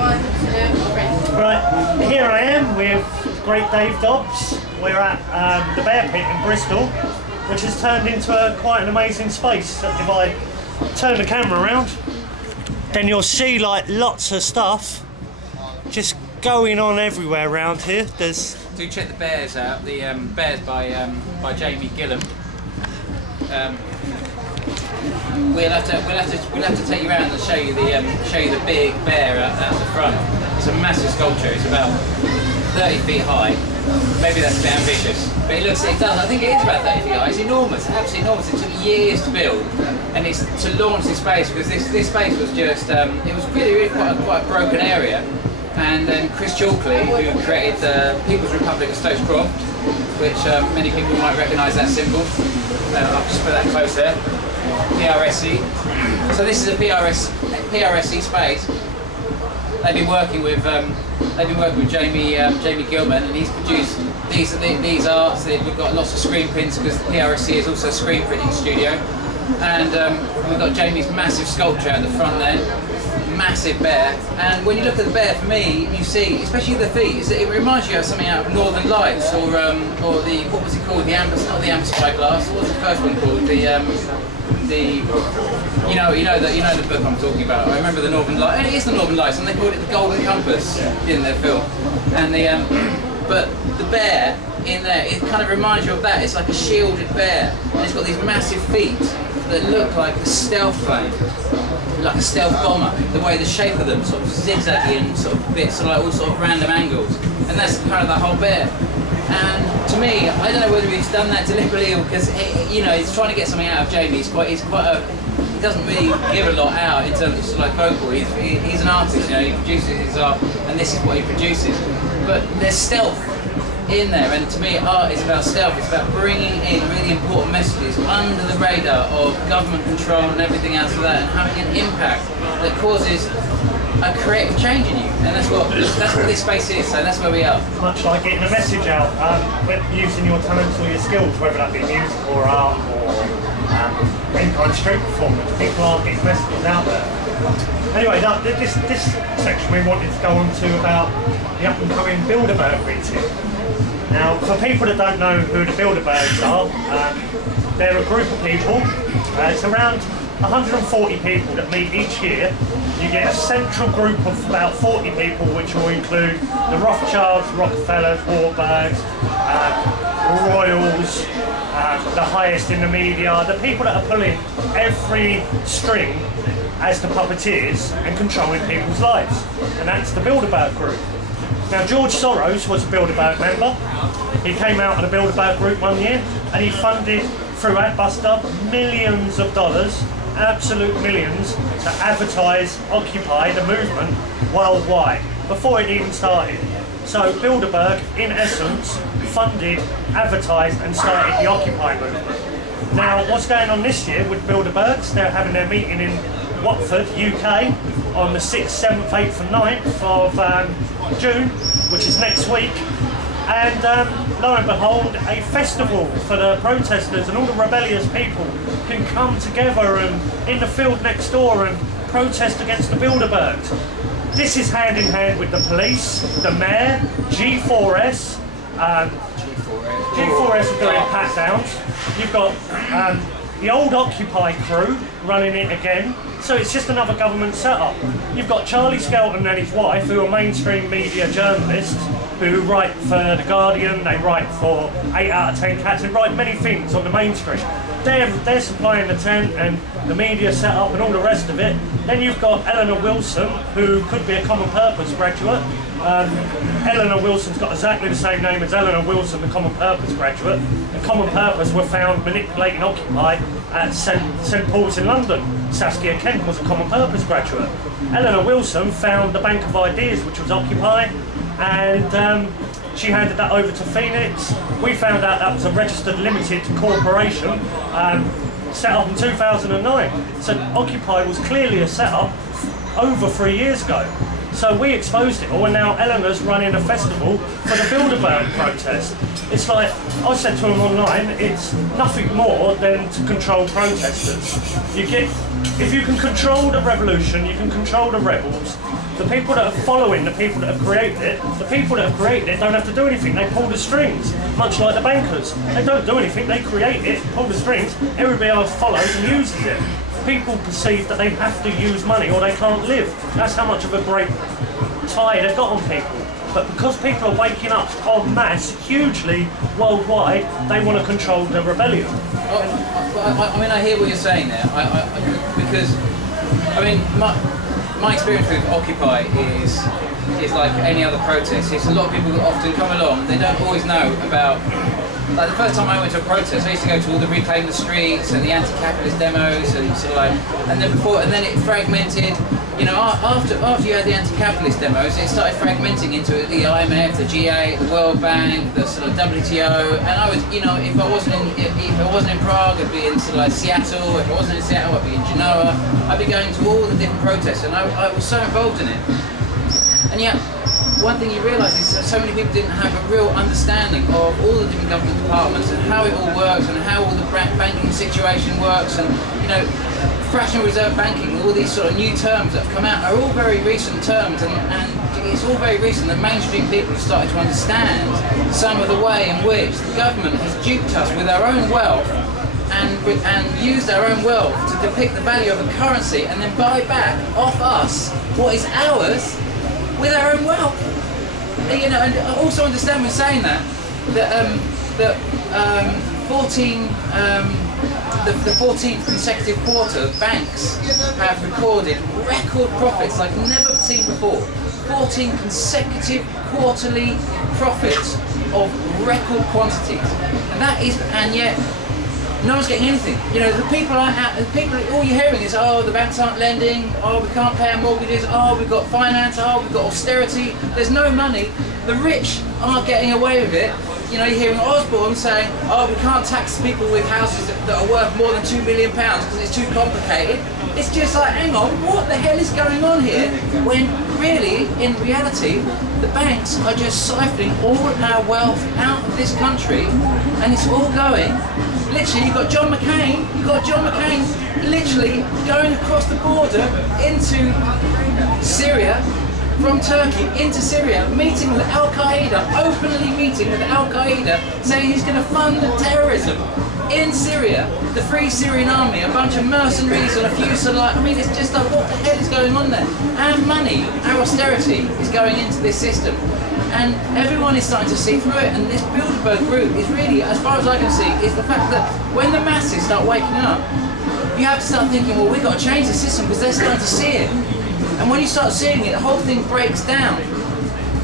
Right, here I am with great Dave Dobbs. We're at the Bear Pit in Bristol, which has turned into quite an amazing space. If I turn the camera around, then you'll see like lots of stuff just going on everywhere around here. There's do check the bears out. The bears by Jamie Gillam. We'll have to take you around and show you the big bear out the front. It's a massive sculpture. It's about 30 feet high. Maybe that's a bit ambitious, but it does. I think it is about 30 feet high. It's enormous, absolutely enormous. It took years to build, and it's to launch this space because this space was just it was really quite a broken area. And then Chris Chalkley, who created the People's Republic of Stokes Croft, which many people might recognise that symbol. I'll just put that close there. PRSE. So this is a PRSE space. They've been working with Jamie Gilman, and he's produced these arts. We've got lots of screen prints because the PRSE is also a screen printing studio, and we've got Jamie's massive sculpture at the front there, massive bear. And when you look at the bear, for me, you see, especially the feet, it reminds you of something out of Northern Lights, or the what was it called? The amber, not the amber spyglass. What was the first one called? You know the book I'm talking about. I remember the Northern Lights. It is the Northern Lights, and they called it the Golden Compass in their film. And but the bear in there, it kind of reminds you of that. It's like a shielded bear, and it's got these massive feet that look like a stealth plane, like a stealth bomber. The way the shape of them, sort of zigzaggy and sort of bits, like all sort of random angles, and that's kind of the whole bear. And to me, I don't know whether he's done that deliberately or because he's trying to get something out of Jamie. He doesn't really give a lot out in terms of sort of like vocal. He's an artist, he produces his art, and this is what he produces. But there's stealth in there, and to me, art is about stealth. It's about bringing in really important messages under the radar of government control and everything else of that, and having an impact that causes a creative change in you, and that's what this space is. So that's where we are. Much like getting a message out, using your talents or your skills, whether that be music or art or any kind of street performance. People are getting messages out there. Anyway, this section we wanted to go on to about the up and coming Bilderberg meeting. Now, for people that don't know who the Bilderbergs are, they're a group of people. It's around 140 people that meet each year. You get a central group of about 40 people, which will include the Rothschilds, Rockefellers, Warburgs, Royals, the highest in the media, the people that are pulling every string as the puppeteers and controlling people's lives. And that's the Bilderberg group. Now, George Soros was a Bilderberg member. He came out of the Bilderberg group one year, and he funded, through Adbuster, millions of dollars, absolute millions, to advertise Occupy, the movement, worldwide, before it even started. So Bilderberg, in essence, funded, advertised and started the Occupy movement. Now, what's going on this year with Bilderbergs? They're having their meeting in Watford, UK, on the 6th, 7th, 8th and 9th of June, which is next week. And lo and behold, a festival for the protesters and all the rebellious people can come together and in the field next door and protest against the Bilderbergs. This is hand in hand with the police, the mayor, G4S. G4S are doing pat downs. You've got the old Occupy crew running it again. So it's just another government setup. You've got Charlie Skelton and his wife, who are mainstream media journalists, who write for The Guardian, they write for 8 out of 10 Cats, and write many things on the mainstream. They're supplying the tent and the media setup and all the rest of it. Then you've got Eleanor Wilson, who could be a Common Purpose graduate. Eleanor Wilson's got exactly the same name as Eleanor Wilson, the Common Purpose graduate. And Common Purpose were found manipulating Occupy at St Paul's in London. Saskia Kent was a Common Purpose graduate. Eleanor Wilson found the Bank of Ideas, which was Occupy, and she handed that over to Phoenix. We found out that was a registered limited corporation set up in 2009. So Occupy was clearly a setup over 3 years ago. So we exposed it all, and now Eleanor's running a festival for the Bilderberg protest. It's like, I said to him online, it's nothing more than to control protesters. If you can control the revolution, you can control the rebels, The people that are following the people that have created it, the people that have created it don't have to do anything. They pull the strings, much like the bankers. They don't do anything. They create it, pull the strings. Everybody else follows and uses it. People perceive that they have to use money or they can't live. That's how much of a great tie they've got on people. But because people are waking up en masse, hugely, worldwide, they want to control the rebellion. I mean, I hear what you're saying there. Because, I mean, my experience with Occupy is like any other protest. It's a lot of people that often come along, they don't always know about. Like the first time I went to a protest, I used to go to all the Reclaim the Streets and the anti-capitalist demos and sort of like, and then it fragmented. You know, after you had the anti-capitalist demos, it started fragmenting into the IMF, the G8, the World Bank, the sort of WTO. And I was, you know, if I wasn't in Prague, I'd be in sort of like Seattle. If I wasn't in Seattle, I'd be in Genoa. I'd be going to all the different protests, and I was so involved in it. And yet, one thing you realise is that so many people didn't have a real understanding of all the different government departments and how it all works and how all the banking situation works, and you know, fractional reserve banking, all these sort of new terms that have come out are all very recent terms, and it's all very recent that mainstream people have started to understand some of the way in which the government has duped us with our own wealth and used our own wealth to depict the value of a currency and then buy back off us what is ours with our own wealth. You know, and I also understand when saying that the 14th consecutive quarter, banks have recorded record profits like never seen before. 14 consecutive quarterly profits of record quantities, and that is, and yet no one's getting anything. You know, the people all you're hearing is, oh, the banks aren't lending, oh, we can't pay our mortgages, oh, we've got finance, oh, we've got austerity, there's no money. The rich aren't getting away with it. You know, you're hearing Osborne saying, oh, we can't tax people with houses that are worth more than £2 million because it's too complicated. It's just like, hang on, what the hell is going on here? When really, in reality, the banks are just siphoning all our wealth out of this country, and it's all going. Literally, you've got John McCain literally going across the border into Syria, from Turkey into Syria, meeting with Al-Qaeda, openly meeting with Al-Qaeda, saying he's going to fund terrorism in Syria, the Free Syrian Army, a bunch of mercenaries and a few sort of like, I mean, it's just like, what the hell is going on there? Our money, our austerity is going into this system. And everyone is starting to see through it, and this Bilderberg group is really, as far as I can see, is the fact that when the masses start waking up, you have to start thinking, well, we've got to change the system because they're starting to see it. And when you start seeing it, the whole thing breaks down.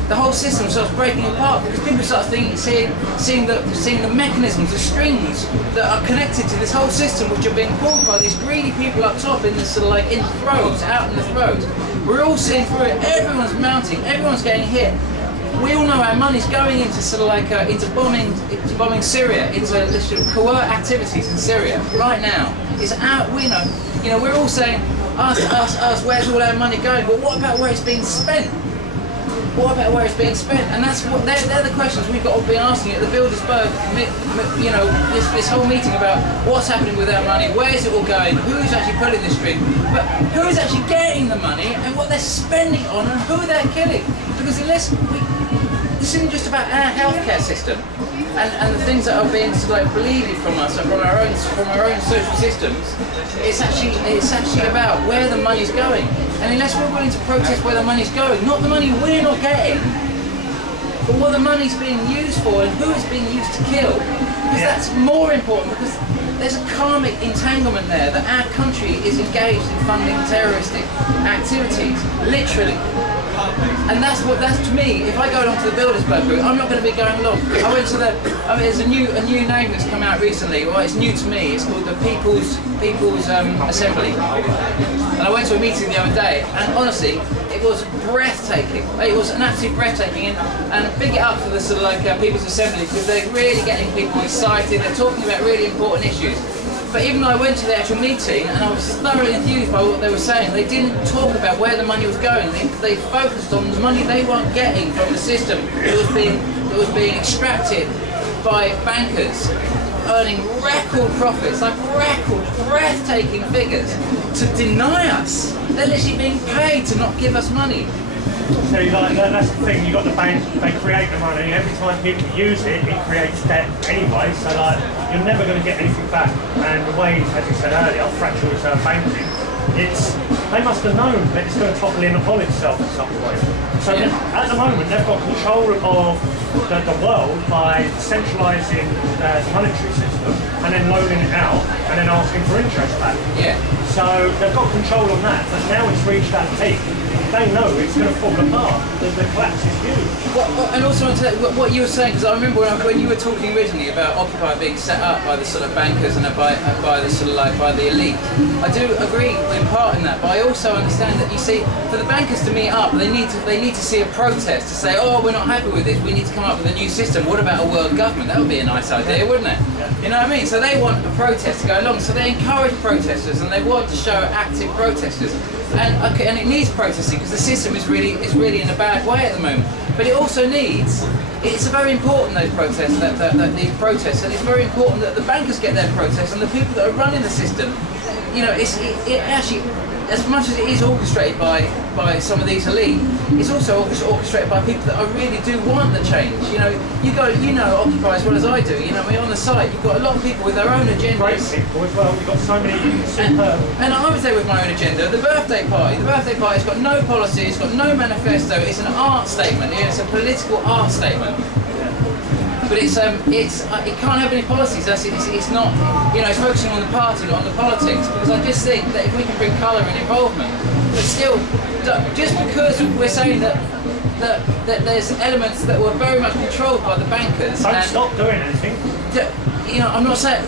The whole system starts breaking apart because people start seeing the mechanisms, the strings that are connected to this whole system, which are being pulled by these greedy people up top in this sort of like in the throes, out in the throes. We're all seeing through it. Everyone's mounting. Everyone's getting hit. We all know our money's going into sort of like into bombing Syria, into covert activities in Syria right now. It's out. We know. You know, we're all saying, us. Where's all our money going? But what about where it's being spent? What about where it's being spent? And that's what they're the questions we've got to be asking at the Bilderberg, you know, this whole meeting about what's happening with our money, where's it all going, who's actually pulling the string, but who's actually getting the money and what they're spending it on and who they're killing. Because this isn't just about our healthcare system and the things that are being sort of like bleeded from us and from our own social systems. It's actually about where the money's going. And unless we're willing to protest where the money's going, not the money we're not getting, but what the money's being used for and who it's being used to kill, because that's more important, because there's a karmic entanglement there that our country is engaged in funding terroristic activities, literally. And that's to me, if I go along to the Bilderberg group, I'm not going to be going along. I went to there's a new name that's come out recently, well, it's new to me, it's called the People's Assembly. And I went to a meeting the other day, and honestly, it was breathtaking. It was an absolutely breathtaking, and big it up for the sort of like People's Assembly, because they're really getting people excited, they're talking about really important issues. But even though I went to the actual meeting and I was thoroughly enthused by what they were saying, they didn't talk about where the money was going. They focused on the money they weren't getting from the system that was being extracted by bankers, earning record profits, like record, breathtaking figures, to deny us. They're literally being paid to not give us money. So that's the thing, you got the bank, they create the money, every time people use it, it creates debt anyway, so like, you're never going to get anything back. And the way, as you said earlier, fractional reserve banking, they must have known that it's going to topple in upon itself at some point. So at the moment, they've got control of the world by centralising the monetary system and then loaning it out and then asking for interest back. Yeah. So they've got control on that, but now it's reached that peak. They know it's going to fall apart. The collapse is huge. And also, what you were saying, because I remember when you were talking originally about Occupy being set up by the sort of bankers and by the sort of by the elite, I do agree in part in that. But I also understand that, you see, for the bankers to meet up, they need to see a protest to say, oh, we're not happy with this. We need to come up with a new system. What about a world government? That would be a nice idea, wouldn't it? You know what I mean? So they want a protest to go along. So they encourage protesters and they want to show active protesters. And it needs protesting because the system is really in a bad way at the moment. But it also needs, it's very important, those protests, that these protests, and it's very important that the bankers get their protests and the people that are running the system, you know, it actually, as much as it is orchestrated by some of these elite, it's also orchestrated by people that really do want the change. You know, you know Occupy as well as I do. You know, I mean, on the site you've got a lot of people with their own agendas. Great people as well. You've got so many superb. And I was there with my own agenda. The birthday party's got no policy. It's got no manifesto. It's an art statement. It's a political art statement. But it can't have any policies. It's not, you know, it's focusing on the party, not on the politics. Because I just think that if we can bring colour and involvement, but still, just because we're saying that there's elements that were very much controlled by the bankers. Don't stop doing anything. You know, I'm not saying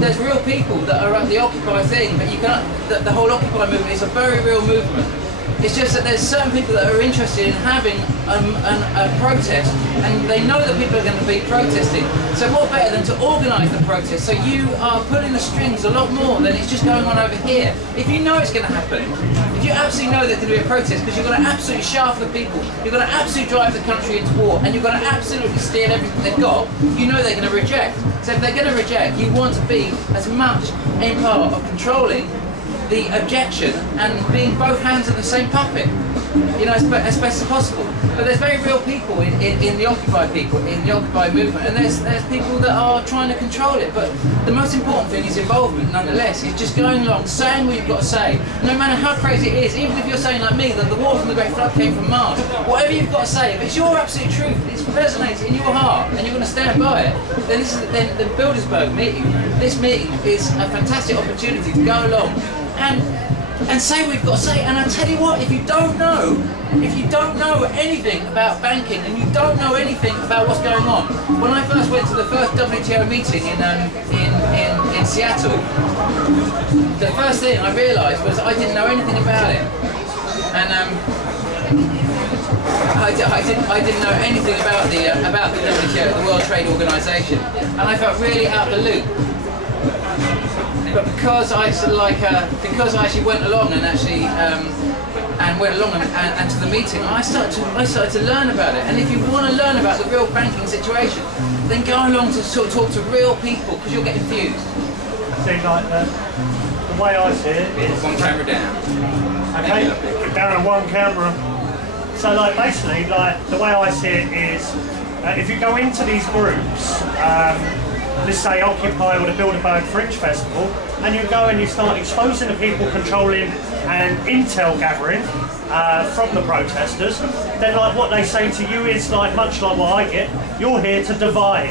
there's real people that are at the Occupy thing, but you can't. The whole Occupy movement is a very real movement. It's just that there's certain people that are interested in having a protest, and they know that people are going to be protesting. So what better than to organise the protest? So you are pulling the strings a lot more than it's just going on over here. If you know it's going to happen, if you absolutely know there's going to be a protest, because you're going to absolutely shaft the people, you're going to absolutely drive the country into war, and you're going to absolutely steal everything they've got, you know they're going to reject. So if they're going to reject, you want to be as much in part of controlling the objection and being both hands of the same puppet, you know, as best as possible. But there's very real people in the Occupy movement, and there's people that are trying to control it. But the most important thing is involvement, nonetheless. It's just going along, saying what you've got to say, no matter how crazy it is. Even if you're saying like me that the water from the Great Flood came from Mars, whatever you've got to say, if it's your absolute truth, it resonates in your heart, and you're going to stand by it, then the Bilderberg meeting, this meeting is a fantastic opportunity to go along and say what you've got to say. And I tell you what, if you don't know anything about banking and you don't know anything about what's going on, when I first went to the first WTO meeting in Seattle, the first thing I realised was I didn't know anything about it, and I didn't know anything about the WTO, the World Trade Organization, and I felt really out of the loop. But because I actually went along and to the meeting, I started to learn about it. And if you want to learn about the real banking situation, then go along to sort of talk to real people, because you'll get confused. See, like the way I see it is one camera down. Okay, down on one camera. So like basically, like the way I see it is, if you go into these groups. Let's say Occupy or the Bilderberg Fringe Festival, and you go and you start exposing the people controlling and intel gathering from the protesters, then like what they say to you is like much like what I get, you're here to divide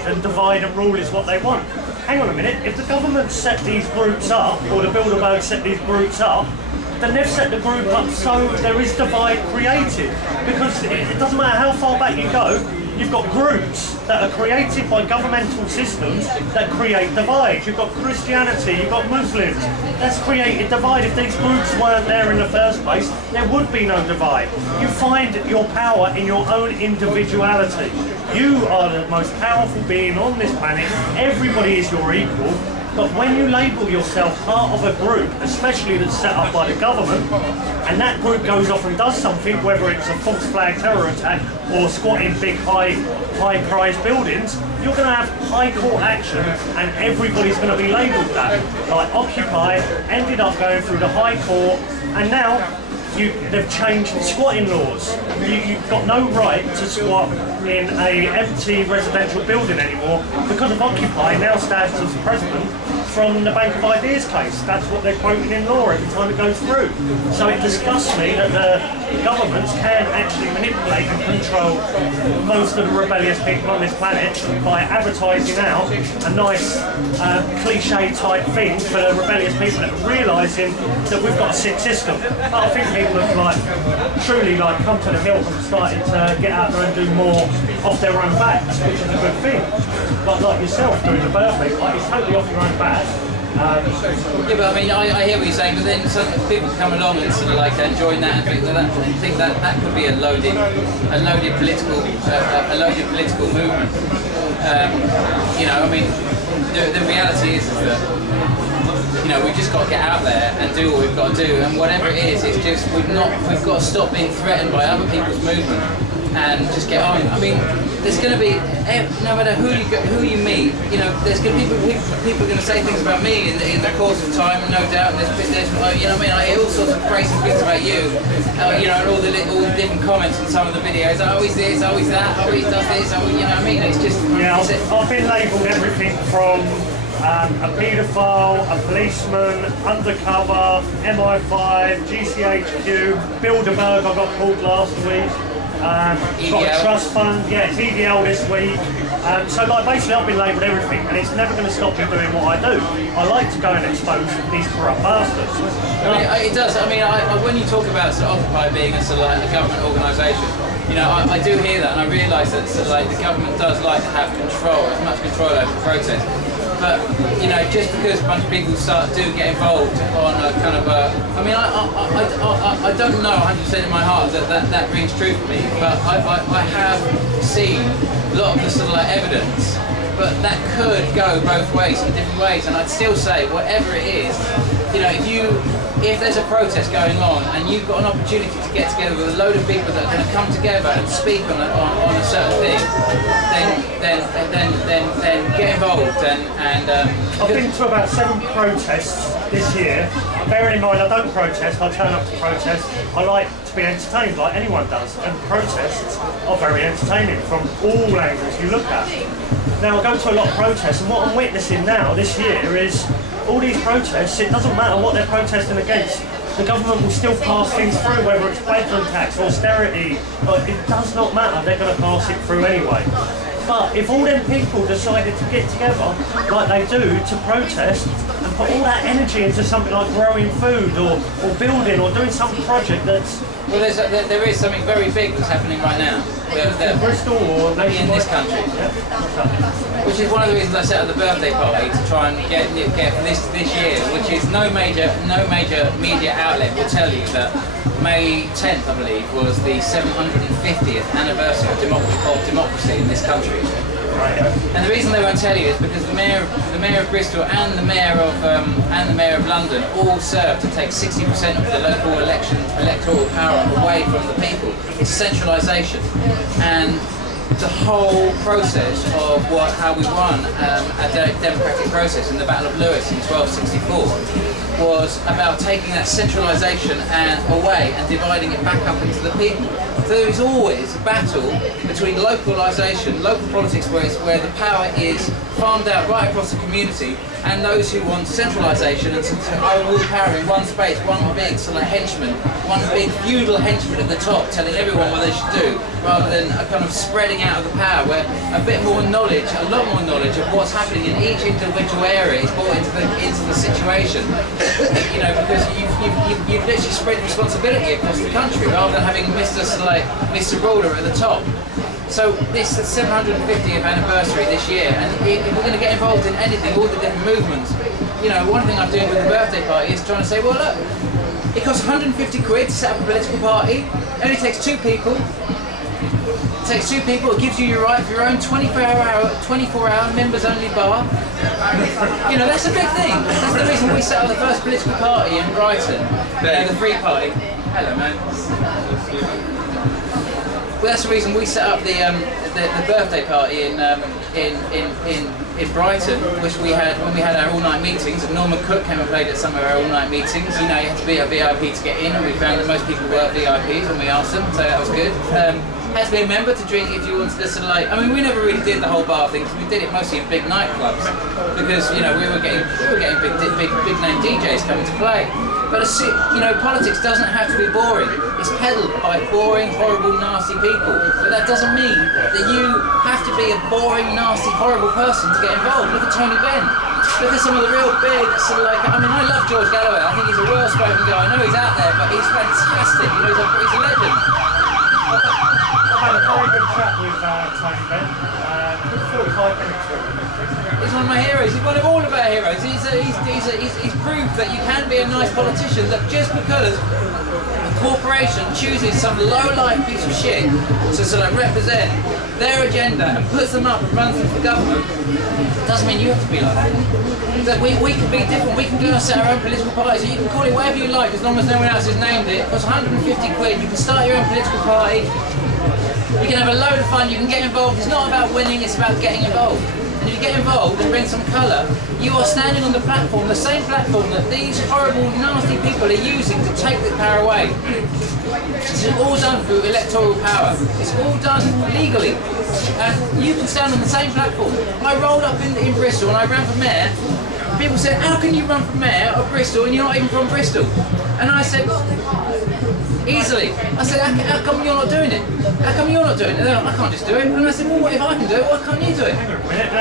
and rule is what they want. Hang on a minute, if the government set these groups up, or the Bilderberg set these groups up, then they've set the group up so there is divide created. Because it doesn't matter how far back you go, you've got groups that are created by governmental systems that create divide. You've got Christianity, you've got Muslims. That's created divide. If these groups weren't there in the first place, there would be no divide. You find your power in your own individuality. You are the most powerful being on this planet. Everybody is your equal. But when you label yourself part of a group, especially that's set up by the government, and that group goes off and does something, whether it's a false flag terror attack or squatting big high-price buildings, you're going to have high court action, and everybody's going to be labelled that. Like Occupy ended up going through the High Court, and now they've changed the squatting laws. You've got no right to squat in a empty residential building anymore because of Occupy now stands as president from the Bank of Ideas case. That's what they're quoting in law every time it goes through. So it disgusts me that the governments can actually manipulate and control most of the rebellious people on this planet by advertising out a nice cliche type thing for the rebellious people that are realising that we've got a sick system. But I think people have truly come to the hilt and started to get out there and do more off their own backs, which is a good thing. Like yourself doing the birthday party, it's totally off your own back. Yeah, but I mean, I hear what you're saying, but then some people come along and sort of join that and think that could be a loaded political movement. You know, I mean, the reality is that we've just got to get out there and do what we've got to do, and whatever it is, it's just we've got to stop being threatened by other people's movement and just get on. I mean, there's going to be, no matter who you meet, there's going to be people are going to say things about me in the course of time, no doubt. And there's what I mean, I hear all sorts of crazy things about you, and all the different comments in some of the videos. Oh, he's this, oh, he's that, oh, he does this, oh, you know what I mean? It's just I've been labelled everything from a paedophile, a policeman, undercover, MI5, GCHQ, Bilderberg I got called last week. Got a trust fund, yeah, it's EDL this week. So basically I've been labelled everything, and it's never going to stop me doing what I do. I like to go and expose these corrupt bastards. I mean, it does. I mean, when you talk about Occupy being a government organisation, I do hear that, and I realise that the government does like to have control, as much control over the protest. But just because a bunch of people do get involved on a kind of I mean, I don't know 100% in my heart that rings true for me, but I have seen a lot of the evidence, but that could go both ways in different ways, and I'd still say whatever it is, if there's a protest going on and you've got an opportunity to get together with a load of people that are going to come together and speak on a certain thing, then get involved and I've been to about 7 protests this year. Bearing in mind I don't protest, I turn up to protest. I like to be entertained like anyone does, and protests are very entertaining from all angles you look at. Now I go to a lot of protests, and what I'm witnessing now this year is all these protests, it doesn't matter what they're protesting against, the government will still pass things through, whether it's bedroom tax, austerity, but it does not matter, they're going to pass it through anyway. But if all them people decided to get together, like they do, to protest, and put all that energy into something like growing food, or building, or doing some project that's... Well, there is something very big that's happening right now. Bristol or in this country. Yeah. Which is one of the reasons I set up the birthday party, to try and get this year, which is no major media outlet will tell you that May 10th, I believe, was the 750th anniversary of democracy in this country. And the reason they won't tell you is because the mayor of Bristol and the mayor of London all serve to take 60% of the local electoral power away from the people. It's centralisation, and the whole process of how we won a democratic process in the Battle of Lewis in 1264 was about taking that centralisation away and dividing it back up into the people. So there is always a battle between localisation, local politics, where the power is farmed out right across the community, and those who want centralisation and to rule power in one space, one big henchman, one big feudal henchman at the top telling everyone what they should do, rather than a kind of spreading out of the power where a bit more knowledge, a lot more knowledge of what's happening in each individual area is brought into the situation. Because you've literally spread responsibility across the country rather than having Mr. Ruler at the top. So this is the 750th anniversary this year, and if we're going to get involved in anything, all the different movements, one thing I'm doing with the birthday party is trying to say, well look, it costs 150 quid to set up a political party, it only takes 2 people. It takes 2 people, it gives you your right for your own 24-hour members-only bar. That's a big thing. That's the reason we set up the first political party in Brighton, the Free Party. Hello, man. Well, that's the reason we set up the birthday party in in Brighton, which we had when we had our all-night meetings, and Norman Cook came and played at some of our all-night meetings. You know, you had to be a VIP to get in, and we found that most people were VIPs when we asked them, so that was good. Had to be a member to drink if you wanted to sort of like. I mean, we never really did the whole bar thing, because we did it mostly in big nightclubs, because you know we were getting big name DJs coming to play. But you know, politics doesn't have to be boring. It's peddled by boring, horrible, nasty people. But that doesn't mean that you have to be a boring, nasty, horrible person to get involved. Look at Tony Benn. Look at some of the real big, sort of like, I mean, I love George Galloway. I think he's a well-spoken guy. I know he's out there, but he's fantastic. You know, he's a legend. I've had a very good chat with Tony Benn. Good 45 minutes with him. He's one of my heroes. He's one of all of our heroes. He's proved that you can be a nice politician, that just because a corporation chooses some low-life piece of shit to sort of represent their agenda and puts them up and runs them for government, doesn't mean you have to be like that. That we can be different. We can go and set our own political parties. You can call it whatever you like, as long as no one else has named it. It costs 150 quid. You can start your own political party. You can have a load of fun. You can get involved. It's not about winning. It's about getting involved. And if you get involved and bring some colour, you are standing on the platform, the same platform that these horrible, nasty people are using to take the power away. It's all done through electoral power. It's all done legally. And you can stand on the same platform. I rolled up in Bristol and I ran for mayor. People said, how can you run for mayor of Bristol and you're not even from Bristol? And I said, easily. I said, how come you're not doing it? How come you're not doing it? They're like, I can't just do it. And I said, well, what if I can do it? Why can't you do it? Hang on a minute.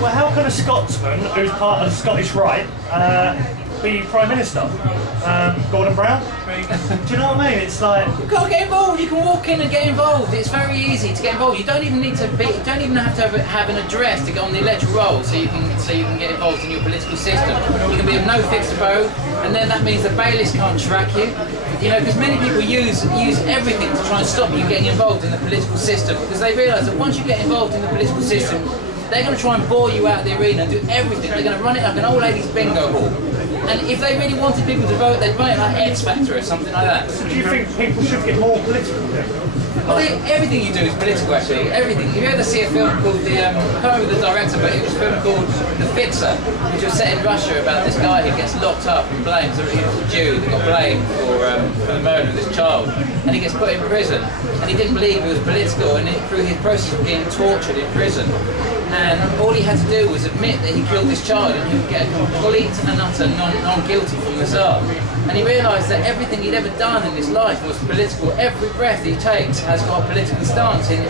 Well, how can a Scotsman who's part of the Scottish Rite be Prime Minister? Gordon Brown? Do you know what I mean? It's like, you've got to get involved. You can walk in and get involved. It's very easy to get involved. You don't even need to be. You don't even have to have an address to get on the electoral roll, so you can get involved in your political system. You can be of no fixed abode, and then that means the bailiffs can't track you. You know, because many people use everything to try and stop you getting involved in the political system, because they realise that once you get involved in the political system, they're going to try and bore you out of the arena and do everything. They're going to run it like an old lady's bingo hall. And if they really wanted people to vote, they'd run it like X Factor or something like that. so do you think people should get more political then? Well, everything you do is political, actually. Everything. If you ever see a film called I can't remember the director, but it was a film called The Fixer, which was set in Russia about this guy who gets locked up and blamed. He was a Jew that got blamed for the murder of this child, and he gets put in prison. And he didn't believe it was political, and through his process of being tortured in prison. And all he had to do was admit that he killed this child, and he would get a complete and utter non-guilty from the Tsar. And he realised that everything he'd ever done in his life was political. Every breath he takes has got a political stance in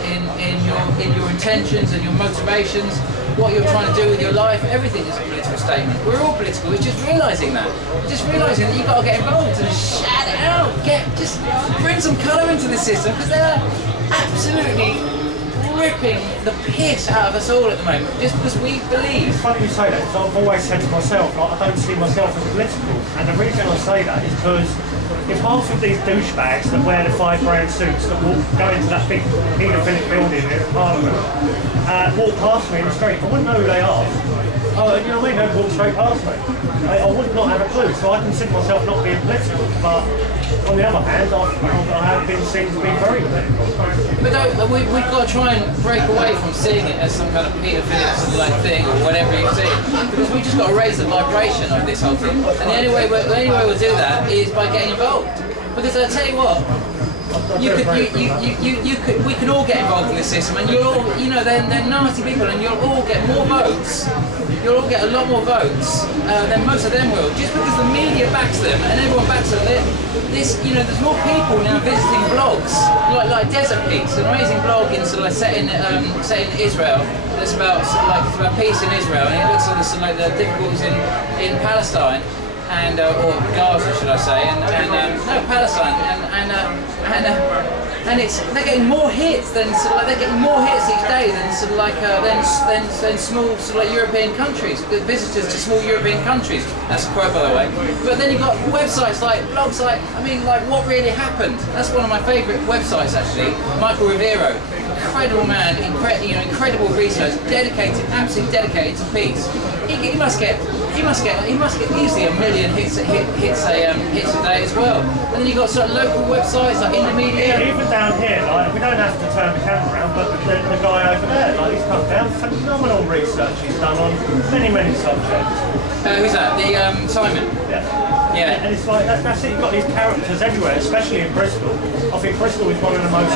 your intentions and your motivations, what you're trying to do with your life. Everything is a political statement. We're all political. It's just realising that. Just realising that you've got to get involved and shout it out. Just bring some colour into the system, because they're absolutely ripping the piss out of us all at the moment, just because we believe. It's funny you say that, because I've always said to myself, like, I don't see myself as political. And the reason I say that is because if half of these douchebags that wear the £5 suits that go into that big paedophilic building in Parliament walk past me in the street, I wouldn't know who they are. Oh, you know what I mean? They'd walk straight past me. I would not have a clue, so I consider myself not being political. But on the other hand, I have been seen to be very political. But we've got to try and break away from seeing it as some kind of paedophilic like thing or whatever you see, because we just got to raise the vibration of this whole thing. And the only way we'll do that is by getting involved. Because I tell you what, we can all get involved in the system, and you'll all, you know, they're nasty people, and you'll all get more votes. You'll all get a lot more votes than most of them will, just because the media backs them and everyone backs them. You know, there's more people now visiting blogs like Desert Peace, an amazing blog in sort of set in Israel. It's about it's about peace in Israel, and it looks at sort of like the difficulties in Palestine. And or Gaza, should I say? And no, Palestine, and they're getting more hits than they're getting more hits each day than than small sort of like European countries, visitors to small European countries. That's a quote, by the way. But then you've got websites like blogs like What Really Happened. That's one of my favourite websites actually. Michael Rivero. Incredible man, incredible research, absolutely dedicated to peace. He must get easily 1 million hits a day as well. And then you've got sort of local websites like In the Media. Even down here, like, we don't have to turn the camera around, but the guy over there, like, he's come down, phenomenal research he's done on many subjects. Who's that? The Simon? Yeah. And it's like, that's it, you've got these characters everywhere, especially in Bristol. I think Bristol is one of the most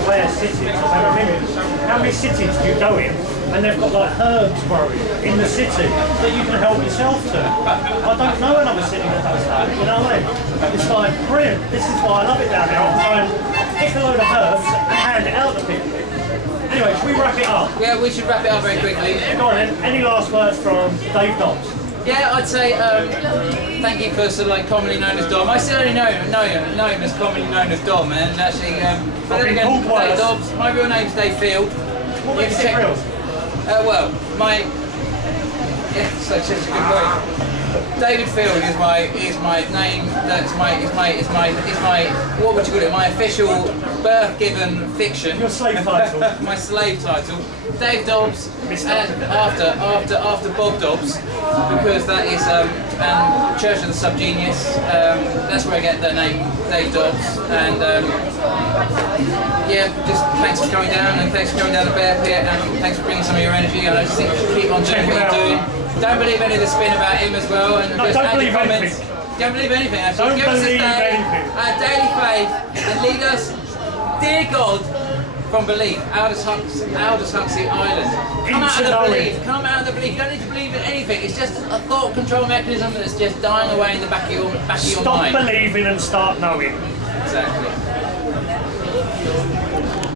aware cities I've ever been in. How many cities do you go in and they've got like herbs growing in the city that you can help yourself to? I don't know another city that does that, you know what I mean? It's like, brilliant, this is why I love it down there. I'll try and pick a load of herbs and hand it out to people. Anyway, should we wrap it up? Yeah, we should wrap it up very quickly. Go on then, any last words from Dave Dobbs? Yeah, I'd say thank you for sort of like commonly known as Dom. I still only know him as commonly known as Dom, and actually, but then again, Dave Dobbs. My real name's Dave Field. What makes it real? Well, so it's just a good point. David Field is my name. That's my what would you call it? My official birth given fiction. Your slave title. My slave title. Dave Dobbs. After Bob Dobbs, because that is and Church of the Subgenius. That's where I get the name Dave Dobbs. And yeah, just thanks for coming down, and thanks for coming down the Bear Pit, and thanks for bringing some of your energy. And I just think you should keep on doing what you're doing. Don't believe any of the spin about him as well, and no, just don't add believe your comments. anything. Don't believe anything. Actually, Don't give us believe a day, anything. our daily faith, and lead us, dear God, from belief. Aldous Huxley Island. Come out of the belief. Come out of the belief. You don't need to believe in anything. It's just a thought control mechanism that's just dying away in the back of your mind. Stop believing and start knowing. Exactly.